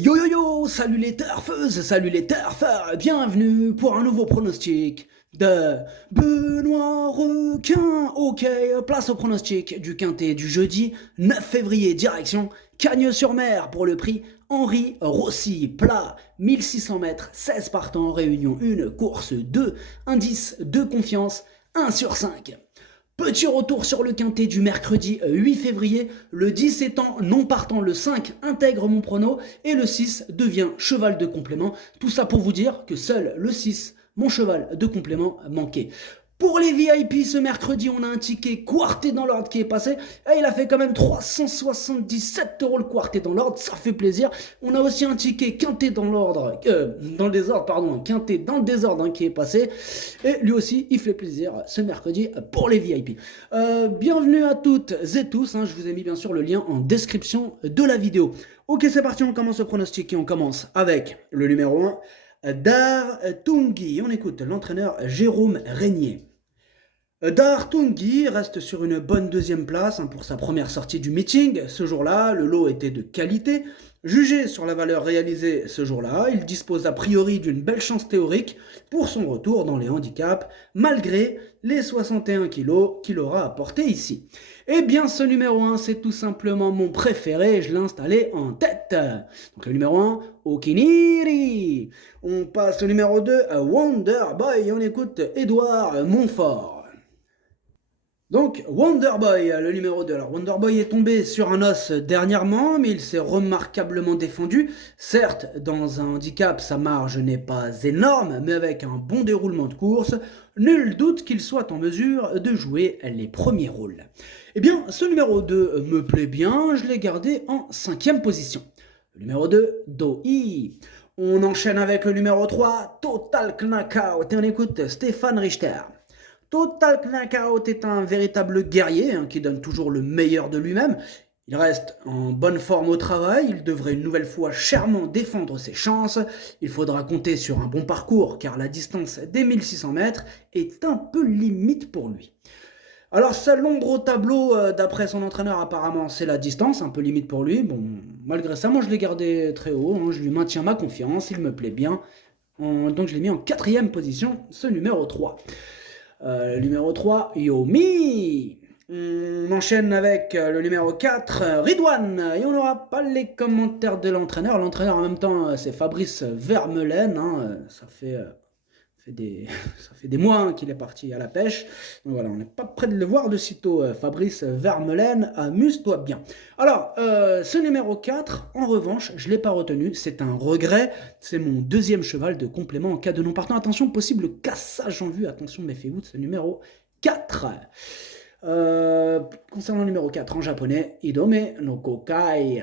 Yo yo yo, salut les turfeuses, salut les turfeurs, bienvenue pour un nouveau pronostic de Benoît Requin. Ok, place au pronostic du quintet du jeudi 9 février, direction Cagnes-sur-Mer pour le prix Henri Rossi, plat 1600 mètres, 16 partants, réunion 1, course 2, indice de confiance 1 sur 5. Petit retour sur le quintet du mercredi 8 février, le 10 étant non partant, le 5 intègre mon prono et le 6 devient cheval de complément. Tout ça pour vous dire que seul le 6, mon cheval de complément, manquait. Pour les VIP, ce mercredi, on a un ticket quarté dans l'ordre qui est passé. Et il a fait quand même 377 € le quarté dans l'ordre, ça fait plaisir. On a aussi un ticket quinté dans l'ordre, dans le désordre, pardon, un quinté dans le désordre qui est passé. Et lui aussi, il fait plaisir ce mercredi pour les VIP. Bienvenue à toutes et tous. Je vous ai mis bien sûr le lien en description de la vidéo. Ok, c'est parti, on commence le pronostic et on commence avec le numéro 1, Dar Tungi. On écoute l'entraîneur Jérôme Régnier. Dar Tungi reste sur une bonne deuxième place pour sa première sortie du meeting. Ce jour-là, le lot était de qualité. Jugé sur la valeur réalisée ce jour-là, il dispose a priori d'une belle chance théorique pour son retour dans les handicaps, malgré les 61 kilos qu'il aura apporté ici. Eh bien, ce numéro 1, c'est tout simplement mon préféré, je l'ai installé en tête. Donc le numéro 1, Okiniri. On passe au numéro 2, Wonder Boy, on écoute Édouard Montfort. Donc Wonderboy, le numéro 2. Alors Wonderboy est tombé sur un os dernièrement, mais il s'est remarquablement défendu. Certes, dans un handicap, sa marge n'est pas énorme, mais avec un bon déroulement de course, nul doute qu'il soit en mesure de jouer les premiers rôles. Eh bien, ce numéro 2 me plaît bien, je l'ai gardé en 5e position. Le numéro 2, Doi. On enchaîne avec le numéro 3, Total Knockout, et on écoute Stéphane Richter. Total Knockout est un véritable guerrier qui donne toujours le meilleur de lui-même. Il reste en bonne forme au travail, il devrait une nouvelle fois chèrement défendre ses chances. Il faudra compter sur un bon parcours car la distance des 1600 mètres est un peu limite pour lui. Alors seul l'ombre au tableau, d'après son entraîneur apparemment, c'est la distance, un peu limite pour lui. Bon, malgré ça, moi je l'ai gardé très haut, je lui maintiens ma confiance, il me plaît bien. Donc je l'ai mis en 4e position, ce numéro 3. Numéro 3, Yomi. On enchaîne avec le numéro 4, Ridwan. Et on n'aura pas les commentaires de l'entraîneur. L'entraîneur en même temps, c'est Fabrice Vermeulen. Ça fait des mois qu'il est parti à la pêche. Donc voilà, on n'est pas prêt de le voir de sitôt. Fabrice Vermeulen, amuse-toi bien. Alors, ce numéro 4, en revanche, je ne l'ai pas retenu. C'est un regret. C'est mon 2e cheval de complément en cas de non partant. Attention, possible cassage en vue. Attention, méfiez-vous de ce numéro 4. Concernant le numéro 4 en japonais, Idome no Kokai.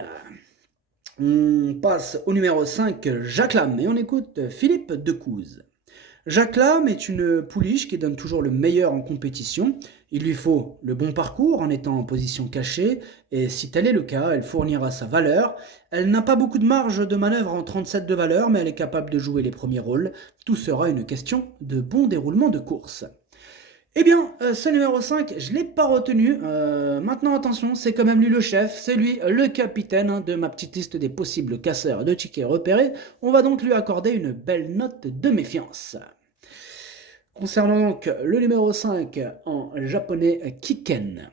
On passe au numéro 5, Jacques Lam. Et on écoute Philippe Decouze. Jacques Lam est une pouliche qui donne toujours le meilleur en compétition. Il lui faut le bon parcours en étant en position cachée, et si tel est le cas, elle fournira sa valeur. Elle n'a pas beaucoup de marge de manœuvre en 37 de valeur, mais elle est capable de jouer les premiers rôles. Tout sera une question de bon déroulement de course. Eh bien, ce numéro 5, je ne l'ai pas retenu. Maintenant, attention, c'est quand même lui le chef, c'est lui le capitaine de ma petite liste des possibles casseurs de tickets repérés. On va donc lui accorder une belle note de méfiance. Concernant donc le numéro 5 en japonais, Kiken.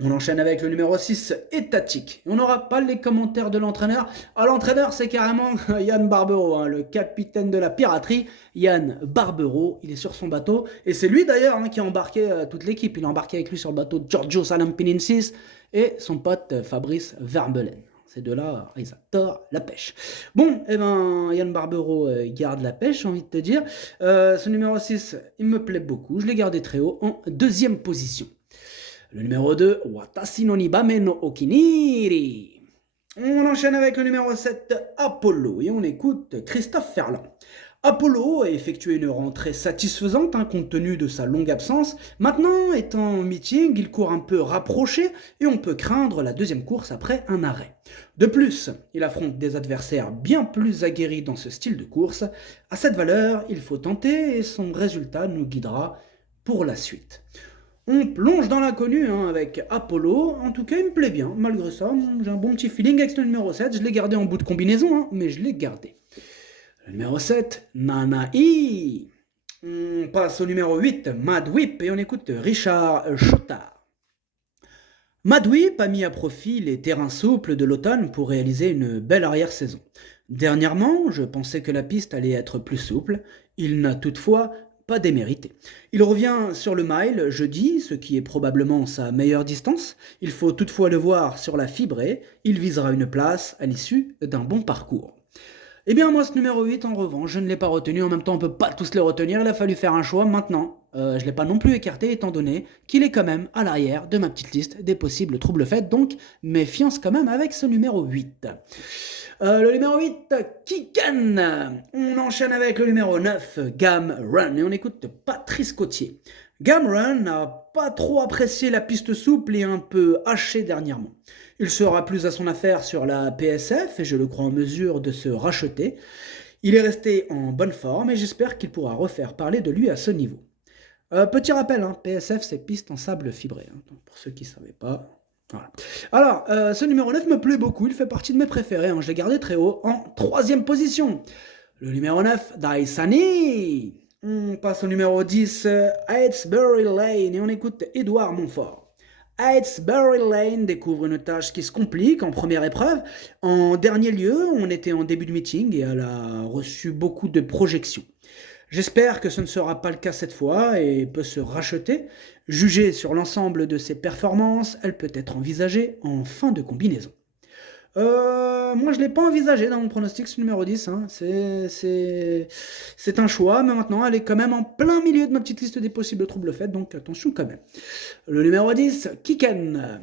On enchaîne avec le numéro 6, Étatique. On n'aura pas les commentaires de l'entraîneur. L'entraîneur, c'est carrément Yann Barbero, le capitaine de la piraterie. Yann Barbero, il est sur son bateau. Et c'est lui d'ailleurs qui a embarqué toute l'équipe. Il a embarqué avec lui sur le bateau Giorgio Salampinensis et son pote Fabrice Vermeulen. Ces deux-là, ils adorent la pêche. Bon, Yann Barbero garde la pêche, j'ai envie de te dire. Ce numéro 6, il me plaît beaucoup. Je l'ai gardé très haut en 2e position. Le numéro 2, Watashi no Nibame no Okiniri. On enchaîne avec le numéro 7, Apollo, et on écoute Christophe Ferland. Apollo a effectué une rentrée satisfaisante compte tenu de sa longue absence. Maintenant, étant en meeting, il court un peu rapproché et on peut craindre la 2e course après un arrêt. De plus, il affronte des adversaires bien plus aguerris dans ce style de course. À cette valeur, il faut tenter et son résultat nous guidera pour la suite. On plonge dans l'inconnu hein, avec Apollo. En tout cas, il me plaît bien. Malgré ça, j'ai un bon petit feeling avec ce numéro 7. Je l'ai gardé en bout de combinaison, hein, mais je l'ai gardé. Le numéro 7, Nanaï. On passe au numéro 8, Mad Whip, et on écoute Richard Chotard. Mad Whip a mis à profit les terrains souples de l'automne pour réaliser une belle arrière-saison. Dernièrement, je pensais que la piste allait être plus souple. Il n'a toutefois pas démérité. Il revient sur le mile jeudi, ce qui est probablement sa meilleure distance. Il faut toutefois le voir sur la fibrée. Il visera une place à l'issue d'un bon parcours. Eh bien, moi, ce numéro 8, en revanche, je ne l'ai pas retenu. En même temps, on ne peut pas tous les retenir. Il a fallu faire un choix maintenant. Je ne l'ai pas non plus écarté, étant donné qu'il est quand même à l'arrière de ma petite liste des possibles troubles faits. Donc, méfiance quand même avec ce numéro 8. Le numéro 8, Kiken. On enchaîne avec le numéro 9, Gam Run. Et on écoute Patrice Cotier. Gam Run n'a pas trop apprécié la piste souple et un peu hachée dernièrement. Il sera plus à son affaire sur la PSF et je le crois en mesure de se racheter. Il est resté en bonne forme et j'espère qu'il pourra refaire parler de lui à ce niveau. Petit rappel, hein, PSF c'est piste en sable fibré, hein, pour ceux qui ne savaient pas. Voilà. Alors, ce numéro 9 me plaît beaucoup, il fait partie de mes préférés, hein, je l'ai gardé très haut en 3ème position. Le numéro 9, Daisani. On passe au numéro 10, Haighesbury Lane et on écoute Édouard Montfort. Haighesbury Lane découvre une tâche qui se complique en première épreuve. En dernier lieu, on était en début de meeting et elle a reçu beaucoup de projections. J'espère que ce ne sera pas le cas cette fois et peut se racheter. Jugée sur l'ensemble de ses performances, elle peut être envisagée en fin de combinaison. Moi, je ne l'ai pas envisagé dans mon pronostic, ce numéro 10. Hein. C'est un choix, mais maintenant, elle est quand même en plein milieu de ma petite liste des possibles troubles faits, donc attention quand même. Le numéro 10, Kiken.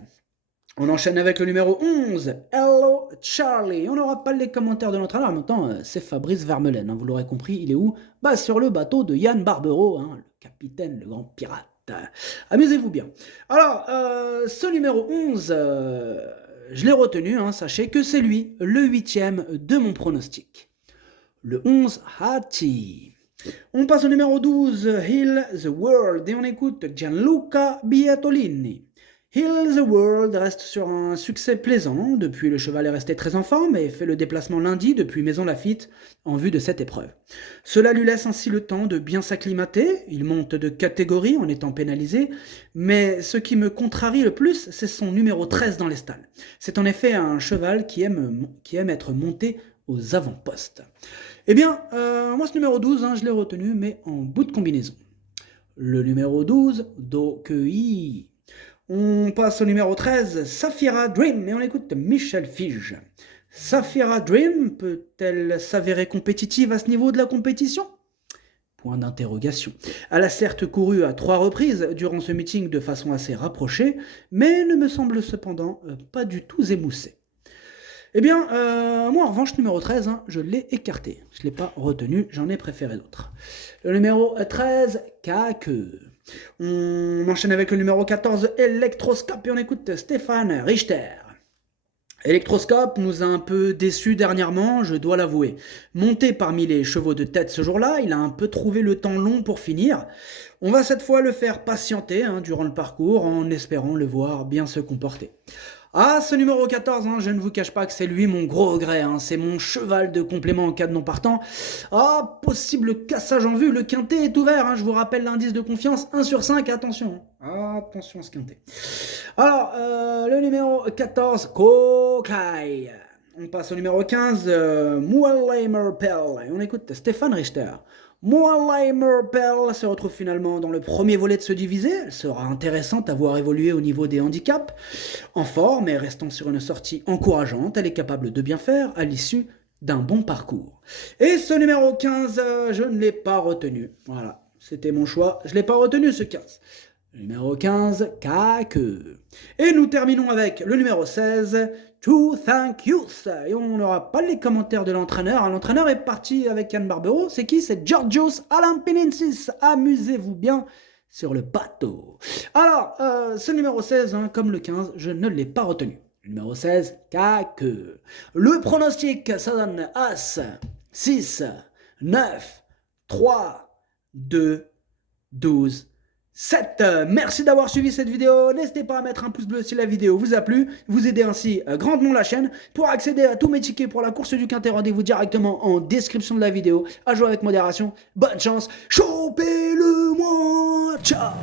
On enchaîne avec le numéro 11, Hello Charlie. On n'aura pas les commentaires de l'entraîneur, en même temps, c'est Fabrice Vermeulen, hein, vous l'aurez compris, il est où? Bah, sur le bateau de Yann Barbero, hein, le capitaine, le grand pirate. Amusez-vous bien. Alors, ce numéro 11, je l'ai retenu, hein, sachez que c'est lui, le 8e de mon pronostic. Le 11, Hachi. On passe au numéro 12, Heal the World, et on écoute Gianluca Biatolini. Heal the World reste sur un succès plaisant, depuis le cheval est resté très en forme et fait le déplacement lundi depuis Maison Lafitte en vue de cette épreuve. Cela lui laisse ainsi le temps de bien s'acclimater, il monte de catégorie en étant pénalisé, mais ce qui me contrarie le plus, c'est son numéro 13 dans les stalles. C'est en effet un cheval qui aime être monté aux avant-postes. Eh bien, moi ce numéro 12, hein, je l'ai retenu, mais en bout de combinaison. Le numéro 12, Dokei. On passe au numéro 13, Safira Dream, et on écoute Michel Fige. Safira Dream peut-elle s'avérer compétitive à ce niveau de la compétition? Point d'interrogation. Elle a certes couru à 3 reprises durant ce meeting de façon assez rapprochée, mais ne me semble cependant pas du tout émoussée. Eh bien, moi en revanche, numéro 13, hein, je l'ai écarté. Je ne l'ai pas retenu, j'en ai préféré d'autres. Le numéro 13, Kake. On enchaîne avec le numéro 14, Electroscope, et on écoute Stéphane Richter. Electroscope nous a un peu déçus dernièrement, je dois l'avouer. Monté parmi les chevaux de tête ce jour-là, il a un peu trouvé le temps long pour finir. On va cette fois le faire patienter durant le parcours en espérant le voir bien se comporter. Ah, ce numéro 14, hein, je ne vous cache pas que c'est lui mon gros regret, hein, c'est mon cheval de complément en cas de non partant. Ah, possible cassage en vue, le quintet est ouvert, hein, je vous rappelle l'indice de confiance, 1 sur 5, attention. Attention à ce quintet. Alors, le numéro 14, Kokai. On passe au numéro 15, Mualheimer Pell, et on écoute Stéphane Richter. Mualheimer Pell se retrouve finalement dans le premier volet de ce divisé. Elle sera intéressante à voir évoluer au niveau des handicaps. En forme et restant sur une sortie encourageante, elle est capable de bien faire à l'issue d'un bon parcours. Et ce numéro 15, je ne l'ai pas retenu. Voilà, c'était mon choix. Je ne l'ai pas retenu ce 15. Numéro 15, Kake. Et nous terminons avec le numéro 16, To Thank Youth. Et on n'aura pas les commentaires de l'entraîneur. L'entraîneur est parti avec Yann Barbero. C'est qui? C'est Georgios Alampinensis. Amusez-vous bien sur le bateau. Alors, ce numéro 16, comme le 15, je ne l'ai pas retenu. Numéro 16, Kake. Le pronostic, ça donne As, 6, 9, 3, 2, 12, 7. Merci d'avoir suivi cette vidéo. N'hésitez pas à mettre un pouce bleu si la vidéo vous a plu. Vous aidez ainsi grandement la chaîne. Pour accéder à tous mes tickets pour la course du Quintet, rendez-vous directement en description de la vidéo. À jouer avec modération. Bonne chance. Chopez-le moi. Ciao.